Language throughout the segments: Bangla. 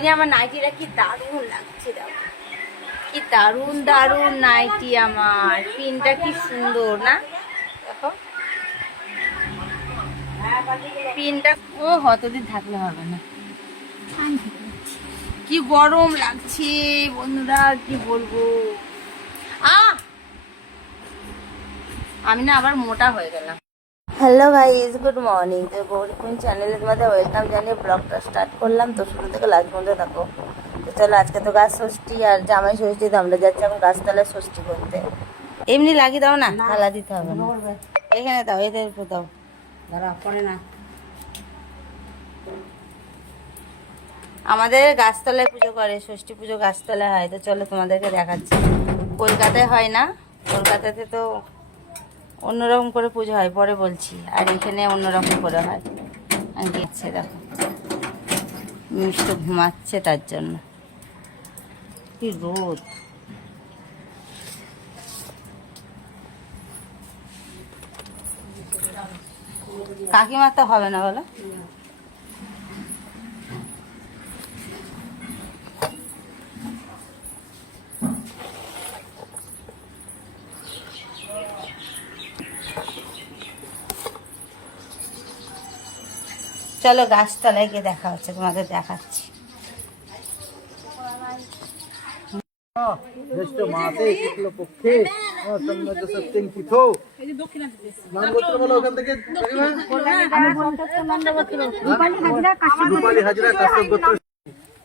ওই যে আমার নাইটিটা কি দারুণ লাগছে, দেখো কি দারুণ দারুণ নাইটি আমার, পিনটা কি সুন্দর না, দেখো পিনটা। ও কতদিন থাকলে হবে না, কি গরম লাগছে বন্ধুরা, কি বলবো। আমি না আবার মোটা হয়ে গেলাম। Hello guys, good morning. তো গৌরী কুইন চ্যানেলে তোমাদের ওয়েলকাম জানিয়ে ব্লগটা স্টার্ট করলাম। তো শুরু থেকে লাস্ট পর্যন্ত থাকো। তো চলো, আজকে তো গাছ ষষ্ঠী আর জামাই ষষ্ঠী, তো আমরা যাচ্ছি এখন গাছতলায় ষষ্ঠী করতে। এমনি লাগিয়ে দাও না, থালা দিতে হবে না, এখানে দাও, এদের উপর দাও, দাঁড়া পরে না। আমাদের গাছতলায় পুজো করে, ষষ্ঠী পুজো গাছতলায় হয়। তো চলো তোমাদেরকে দেখাচ্ছি। কলকাতায় হয় না, কলকাতাতে তো অন্যরকম করে পুজো হয়, পরে বলছি। আর এখানে অন্যরকম করে হয়। গেছে দেখো, মিষ্টি ঘুমাচ্ছে, তার জন্য কি রোদ। কাকিমা তো হবে না বলো। চলো গাছতলায় গিয়ে দেখা হচ্ছে, তোমাদের দেখাচ্ছি।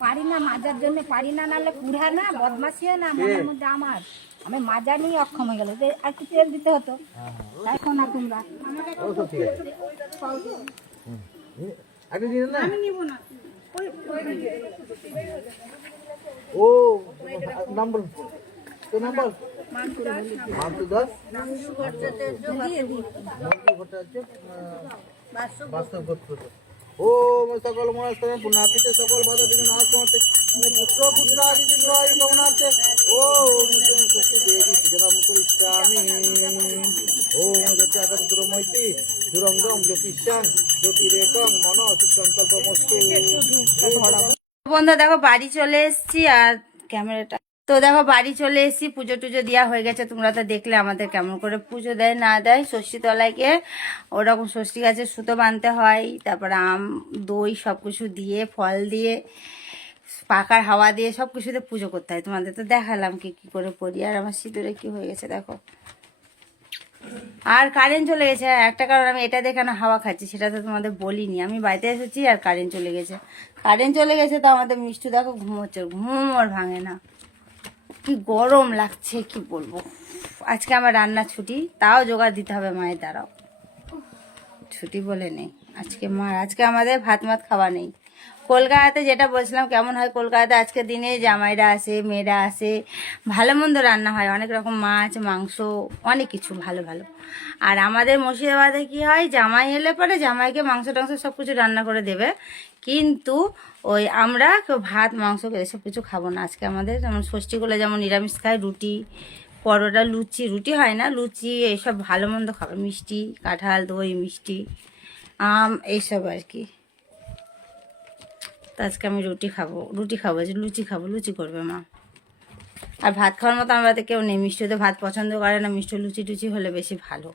পারি না মাজার জন্য, পারি না, নাহলে কুড়া না, বদমাসি না মনের মধ্যে আমার। আমি মাজা নিয়ে অক্ষম হয়ে গেল, আর একটু তেল দিতে হতো। তাই কোন না তোমরা আমি নিব না। ও নাম্বার তো নাম্বার মানতু দাস বাস্তব গোত্র। ও সকল মনস্তরে পুনাতিতে সকল বাধা থেকে নাশ করতে পুত্র পুত্র আদিত্য রয় ভগবানতে। ও শক্তি দেবী পূজনম করিষ্যামি। ও যত্যাগত দুরমৈতি দুরঙ্গম জ্যোতিষাং জ্যোতিরেকং মন সংকল্পমস্তু। বন্ধু দেখো বাড়ি চলে এসেছি, আর ক্যামেরাটা তো দেখো বাড়ি চলে এসেছি। পুজো টুজো দেওয়া হয়ে গেছে, তোমরা তো দেখলে আমাদের কেমন করে পুজো দেয় না দেয়। ষষ্ঠী তলায় গিয়ে ওরকম ষষ্ঠী গাছে সুতো বাঁধতে হয়, তারপরে আম দই সব কিছু দিয়ে, ফল দিয়ে, পাকার হাওয়া দিয়ে সব কিছুতে পুজো করতে হয়। তোমাদের তো দেখালাম কি কি করে করি। আর আমার সিঁদুরে কি হয়ে গেছে দেখো। আর কারেন্ট চলে গেছে, একটা কারণ আমি এটা দেখে না হাওয়া খাচ্ছি, সেটা তো তোমাদের বলিনি। আমি বাড়িতে এসেছি আর কারেন্ট চলে গেছে। কারেন্ট চলে গেছে তো আমাদের মিষ্টি দেখো ঘুমোচ্ছে, ঘুম আর ভাঙে না। কি গরম লাগছে কি বলবো। আজকে আমার রান্না ছুটি, তাও জোগাড় দিতে হবে মায়ের দ্বারাও। ছুটি বলে নেই আজকে মার, আজকে আমাদের ভাত মাত খাওয়া নেই। কলকাতাতে যেটা বলছিলাম কেমন হয়, কলকাতাতে আজকের দিনে জামাইরা আসে, মেয়েরা আসে, ভালো মন্দ রান্না হয়, অনেক রকম মাছ মাংস অনেক কিছু ভালো ভালো। আর আমাদের মুর্শিদাবাদে কি হয়, জামাই এলে পরে জামাইকে মাংস টাংস সব কিছু রান্না করে দেবে, কিন্তু ওই আমরা কেউ ভাত মাংস এসব কিছু খাবো না। আজকে আমাদের যেমন ষষ্ঠীগুলো যেমন নিরামিষ খায়, রুটি পরোটা লুচি, রুটি হয় না লুচি, এইসব ভালো মন্দ খাবে, মিষ্টি কাঁঠাল দই মিষ্টি আম এইসব আর কি। তো আজকে আমি রুটি খাবো যে লুচি খাবো, লুচি করবে মা। আর ভাত খাওয়ার মতো আমাদের কেউ নেই, মিষ্টি তো ভাত পছন্দ করে না, মিষ্টি লুচি টুচি হলে বেশি ভালো।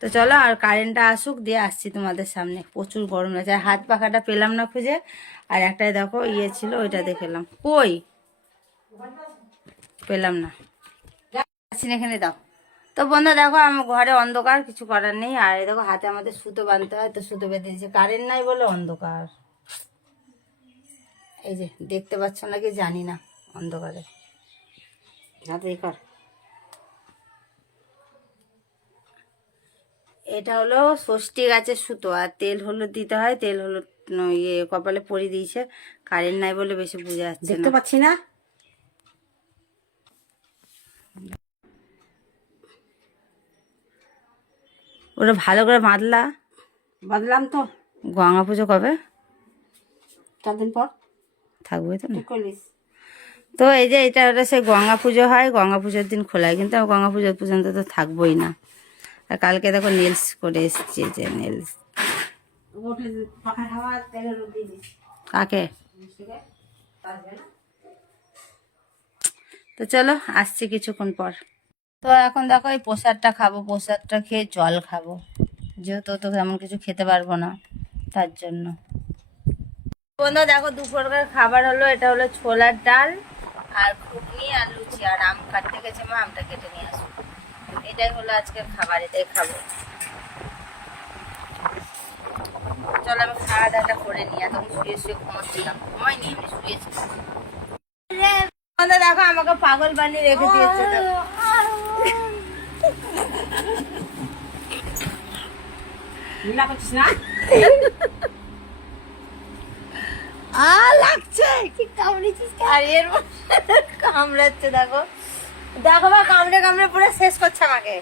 তো চলো, আর কারেন্টটা আসুক, দিয়ে আসছি তোমাদের সামনে। প্রচুর গরম লাগছে, আর হাত পাখাটা পেলাম না খুঁজে। আর একটাই দেখো ইয়ে ছিল, ওইটা দেখলাম, কই পেলাম না, এখানে দাও। তো বন্ধু দেখো আমার ঘরে অন্ধকার, কিছু করার নেই। আর দেখো হাতে আমাদের সুতো বাঁধতে হয়, তো সুতো বেঁধে দিয়েছে, কারেন্ট নাই বলে অন্ধকার। এই যে দেখতে পাচ্ছ নাকি জানি না, অন্ধকারে হাতে কর। এটা হলো ষষ্ঠী গাছের সুতো, আর তেল হলুদ দিতে হয়, তেল হলুদ ইয়ে কপালে পরিয়ে দিয়েছে। কারেন্ট নাই বলে বেশি বুঝে যাচ্ছে, দেখতে পাচ্ছি না। ওটা ভালো করে বাঁধলাম তো। গঙ্গা পুজো কবে? 4 দিন পর থাকবে তো না। তো এই যে এটা হলো সেই গঙ্গা পুজো হয়, গঙ্গা পুজোর দিন খোলায়, কিন্তু আমি গঙ্গা পুজোর পর্যন্ত তো থাকবোই না। আর কালকে দেখো নেলস করে এসছি, যে নেলস। কাকে? তো চলো আসছি কিছুক্ষণ পর। তো এখন দেখো এই প্রসাদটা খাবো, প্রসাদটা খেয়ে জল খাবো, যেহেতু তো তেমন কিছু খেতে পারবো না তার জন্য। বন্ধু দেখো দুপুরকার খাবার হলো, এটা হলো ছোলার ডাল আর ঘুগনি আর লুচি, আর আম কাটতে গেছে মা, আমটা কেটে নিয়ে আসবো। এটাই হলো আজকের খাবার, এটাই খাবো। চলো আমি খাওয়া দাওয়াটা করে নিই, এত শুয়ে শুয়ে ঘুমাচ্ছিলাম, ঘুমাইনি আমি শুয়েছি। দেখো আমাকে পাগল বানিয়ে রেখে দিয়েছে। লাগছে কি কামড়েছিস, আর এর কামড়াচ্ছে দেখো, দেখো বা কামড়ে কামড়ে পুরো শেষ করছে আমাকে।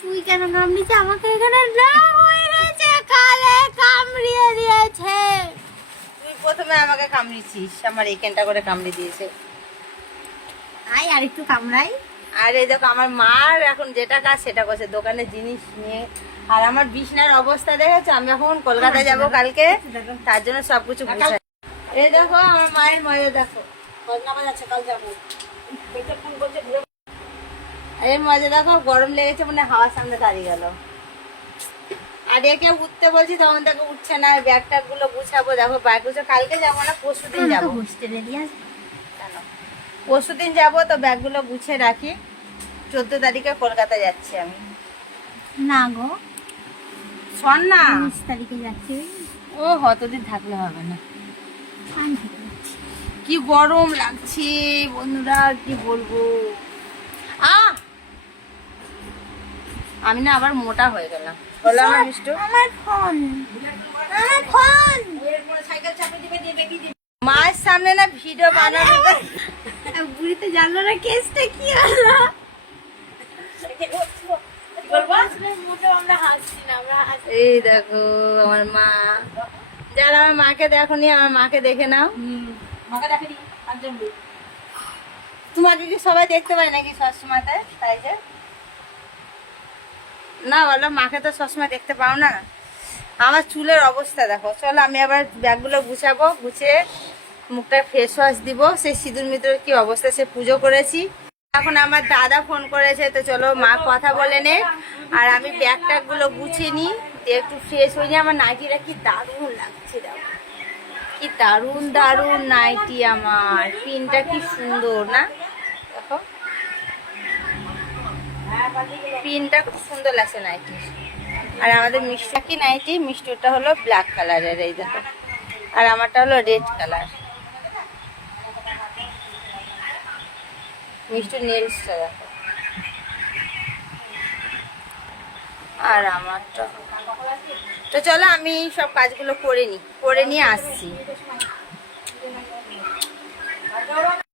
তুই কেন কামড়িয়েছিস আমাকে? এখানে হয়ে গেছে, কালে কামড়িয়ে দিয়েছে। তুই প্রথমে আমাকে কামড়িয়েছিস, আমার এইখানটা করে কামড়ে দিয়েছে। আয় আর একটু কামড়াই। আর এই দেখো আমার মার এখন যেটা কাজ সেটা করছে, দোকানে জিনিস নিয়ে। আর আমার বিছনার অবস্থা দেখেছো, আমি এখন কলকাতায় যাব কালকে, তার জন্য সবকিছু গুছাই। এই দেখো আমার মায়ের মজা দেখো, এর মজা দেখো, গরম লেগেছে মানে হাওয়ার সামনে দাঁড়িয়ে গেল। আর একে উঠতে বলছি তখন দেখো উঠছে না। ব্যাগ ট্যাগ গুলো গুছাবো, দেখো ব্যাগ গুছো কালকে যাবো না পরশু দিন যাবো। পরশু দিন যাবো, তো ব্যাগ গুলো গুছিয়ে রাখি। 14 তারিখে কলকাতা যাচ্ছি আমি। না গো, শোন না, 19 তারিখে যাচ্ছি। ও কতদিন থাকলে হবে না। কি গরম লাগছে বন্ধুরা, কি বলবো। আমি না আবার মোটা হয়ে গেলাম। বলো আমার মিষ্টু, আমার ফোন, আমার ফোন। মায়ের সামনে না ভিডিও বানানো, বুড়িতে জানলো না কেসটা কি হলো। এই দেখো আমার মা, যারা আমার মাকে দেখোনি আমার মাকে দেখে নাও। তোমাকে কি সবাই দেখতে পায় নাকি সবসময়তে? তাই যে না বলো, মাকে তো সবসময় দেখতে পাও না। আমার চুলের অবস্থা দেখো। চলো আমি আবার ব্যাগগুলো গুছাবো, গুছিয়ে মুখটা ফেস ওয়াশ দিব। সেই সিঁদুর মিদুরের কি অবস্থা, সে পুজো করেছি। এখন আমার দাদা ফোন করেছে, তো চলো মা কথা বলে নে, আর আমি ব্যাগ ট্যাগ গুলো গুছিয়ে নিই, একটু ফ্রেশ হয়ে যাই। আমার নাইটিটা কি দারুণ লাগছে, দেখো কি দারুণ দারুণ নাইটি, আমার পিনটা কি সুন্দর না, দেখো পিনটা খুব সুন্দর লাগছে নাইটি। আর আমাদের মিষ্টি কি নাইটি, মিষ্টিটা হলো ব্ল্যাক কালারের, এই দেখো, আর আমারটা হলো রেড কালার। মিষ্টির নেলসটা দেখো, আর আমারটা। তো চলো আমি সব কাজগুলো করে নিই, করে নিয়ে আসছি।